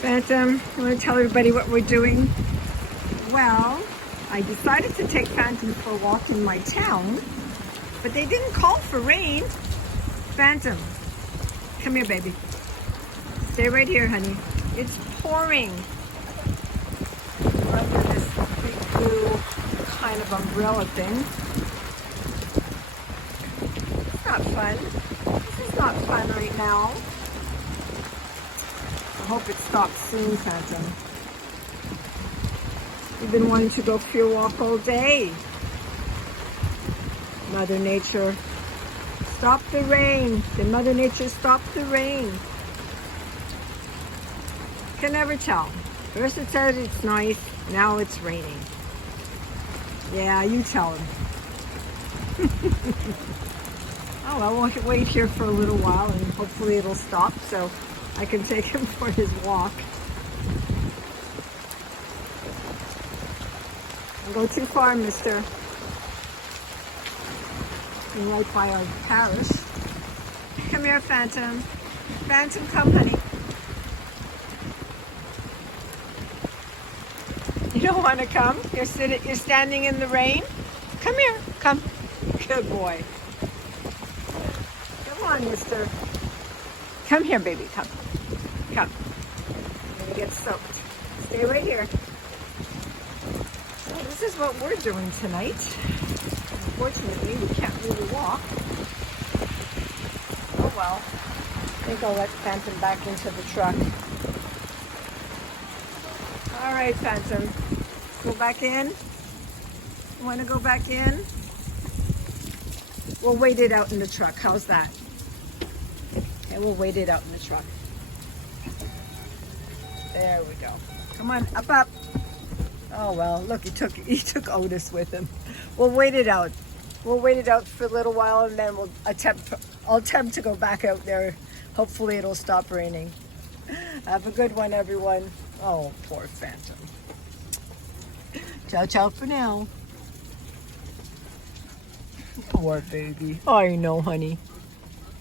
Phantom, I want to tell everybody what we're doing. Well, I decided to take Phantom for a walk in my town, but they didn't call for rain. Phantom, come here, baby. Stay right here, honey. It's pouring. We're under this big blue kind of umbrella thing. It's not fun. This is not fun right now. I hope it stops soon, Phantom. You've been wanting to go for your walk all day. Mother Nature, stop the rain. Did Mother Nature stop the rain? Can never tell. First it said it's nice, now it's raining. Yeah, you tell him. Oh well, we'll wait here for a little while and hopefully it'll stop so I can take him for his walk. Don't go too far, mister. You're right by our parish. Come here, Phantom. Phantom, come, honey. You don't want to come? You're standing in the rain? Come here, come. Good boy. Come on, mister. Come here, baby, come. Come. You're gonna get soaked. Stay right here. So this is what we're doing tonight. Unfortunately, we can't really walk. Oh well. I think I'll let Phantom back into the truck. All right, Phantom. Go back in. You want to go back in? We'll wait it out in the truck. How's that? Okay, we'll wait it out in the truck. There we go. Come on, up, up. Oh well, look, he took Otis with him. We'll wait it out. We'll wait it out for a little while and then I'll attempt to go back out there. Hopefully it'll stop raining. Have a good one, everyone. Oh, poor Phantom. Ciao, ciao for now. Poor baby. I know, honey.